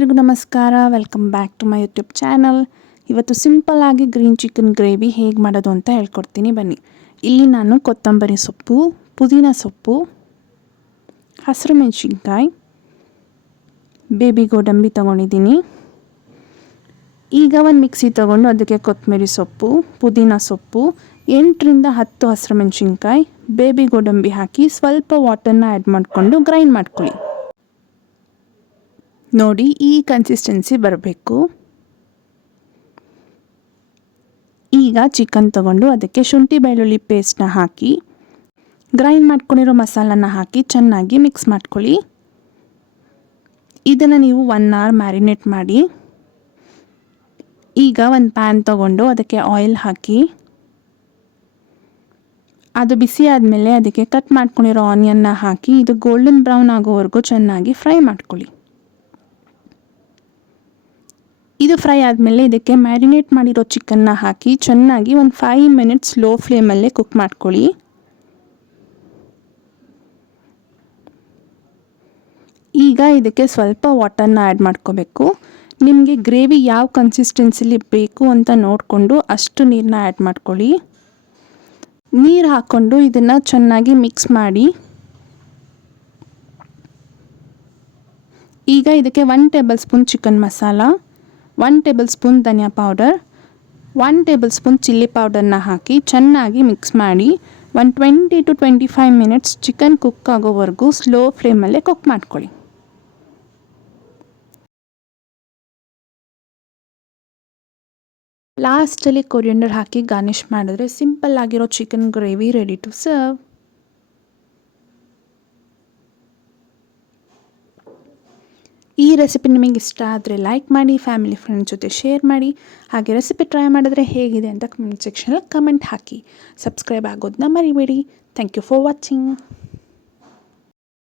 ಎಲ್ಲರಿಗೂ ನಮಸ್ಕಾರ. Welcome back to my YouTube channel. ಇವತ್ತು ಸಿಂಪಲ್ ಆಗಿ ಗ್ರೀನ್ ಚಿಕನ್ ಗ್ರೇವಿ ಹೇಗೆ ಮಾಡೋದು ಅಂತ ಹೇಳ್ಕೊಡ್ತೀನಿ ಬನ್ನಿ. ಇಲ್ಲಿ ನಾನು ಕೊತ್ತಂಬರಿ ಸೊಪ್ಪು, ಪುದೀನ ಸೊಪ್ಪು, ಹಸಿರು ಮೆಣಸಿನ್ಕಾಯಿ, ಬೇಬಿ ಗೋಡಂಬಿ ತೊಗೊಂಡಿದ್ದೀನಿ. ಈಗ ಒಂದು ಮಿಕ್ಸಿ ತೊಗೊಂಡು ಅದಕ್ಕೆ ಕೊತ್ತಂಬರಿ ಸೊಪ್ಪು, ಪುದೀನ ಸೊಪ್ಪು, 8ರಿಂದ 10 ಹಸಿರು ಮೆಣಸಿನ್ಕಾಯಿ, ಬೇಬಿ ಗೋಡಂಬಿ ಹಾಕಿ ಸ್ವಲ್ಪ ವಾಟರ್ನ ಆ್ಯಡ್ ಮಾಡಿಕೊಂಡು ಗ್ರೈಂಡ್ ಮಾಡ್ಕೊಳ್ಳಿ. ನೋಡಿ, ಈ ಕನ್ಸಿಸ್ಟೆನ್ಸಿ ಬರಬೇಕು. ಈಗ ಚಿಕನ್ ತಗೊಂಡು ಅದಕ್ಕೆ ಶುಂಠಿ ಬೆಳ್ಳುಳ್ಳಿ ಪೇಸ್ಟ್ನ ಹಾಕಿ ಗ್ರೈಂಡ್ ಮಾಡ್ಕೊಂಡಿರೋ ಮಸಾಲನ ಹಾಕಿ ಚೆನ್ನಾಗಿ ಮಿಕ್ಸ್ ಮಾಡ್ಕೊಳ್ಳಿ. ಇದನ್ನು ನೀವು 1 ಅವರ್ ಮ್ಯಾರಿನೇಟ್ ಮಾಡಿ. ಈಗ ಒಂದು ಪ್ಯಾನ್ ತಗೊಂಡು ಅದಕ್ಕೆ ಆಯಿಲ್ ಹಾಕಿ, ಅದು ಬಿಸಿ ಆದಮೇಲೆ ಅದಕ್ಕೆ ಕಟ್ ಮಾಡ್ಕೊಂಡಿರೋ ಆನಿಯನ್ನ ಹಾಕಿ ಇದು ಗೋಲ್ಡನ್ ಬ್ರೌನ್ ಆಗೋವರೆಗೂ ಚೆನ್ನಾಗಿ ಫ್ರೈ ಮಾಡ್ಕೊಳ್ಳಿ. ಇದು ಫ್ರೈ ಆದಮೇಲೆ ಇದಕ್ಕೆ ಮ್ಯಾರಿನೇಟ್ ಮಾಡಿರೋ ಚಿಕನ್ನ ಹಾಕಿ ಚೆನ್ನಾಗಿ ಒಂದು 5 ಮಿನಿಟ್ಸ್ ಲೋ ಫ್ಲೇಮಲ್ಲೇ ಕುಕ್ ಮಾಡ್ಕೊಳ್ಳಿ. ಈಗ ಇದಕ್ಕೆ ಸ್ವಲ್ಪ ವಾಟರ್ನ ಆ್ಯಡ್ ಮಾಡ್ಕೋಬೇಕು. ನಿಮಗೆ ಗ್ರೇವಿ ಯಾವ ಕನ್ಸಿಸ್ಟೆನ್ಸಿಲಿ ಬೇಕು ಅಂತ ನೋಡಿಕೊಂಡು ಅಷ್ಟು ನೀರನ್ನ ಆ್ಯಡ್ ಮಾಡ್ಕೊಳ್ಳಿ. ನೀರು ಹಾಕ್ಕೊಂಡು ಇದನ್ನು ಚೆನ್ನಾಗಿ ಮಿಕ್ಸ್ ಮಾಡಿ. ಈಗ ಇದಕ್ಕೆ 1 tablespoon chicken masala, 1 tablespoon ಧನಿಯಾ ಪೌಡರ್, 1 ಟೇಬಲ್ ಸ್ಪೂನ್ ಚಿಲ್ಲಿ ಪೌಡರ್ನ ಹಾಕಿ ಚೆನ್ನಾಗಿ ಮಿಕ್ಸ್ ಮಾಡಿ. ಒಂದು 20 to 25 ಮಿನಿಟ್ಸ್ ಚಿಕನ್ ಕುಕ್ ಆಗೋವರೆಗೂ ಸ್ಲೋ ಫ್ಲೇಮಲ್ಲೇ ಕುಕ್ ಮಾಡ್ಕೊಳ್ಳಿ. ಲಾಸ್ಟಲ್ಲಿ ಕೊರಿಯಂಡರ್ ಹಾಕಿ ಗಾರ್ನಿಷ್ ಮಾಡಿದ್ರೆ ಸಿಂಪಲ್ ಆಗಿರೋ chicken gravy ready to serve. ಈ ರೆಸಿಪಿ ನಿಮಗೆ ಇಷ್ಟ ಆದರೆ ಲೈಕ್ ಮಾಡಿ, ಫ್ಯಾಮಿಲಿ ಫ್ರೆಂಡ್ಸ್ ಜೊತೆ ಶೇರ್ ಮಾಡಿ. ಹಾಗೆ ರೆಸಿಪಿ ಟ್ರೈ ಮಾಡಿದ್ರೆ ಹೇಗಿದೆ ಅಂತ ಕಮೆಂಟ್ ಸೆಕ್ಷನಲ್ಲಿ ಕಮೆಂಟ್ ಹಾಕಿ. ಸಬ್ಸ್ಕ್ರೈಬ್ ಆಗೋದನ್ನ ಮರಿಬೇಡಿ. Thank you for watching.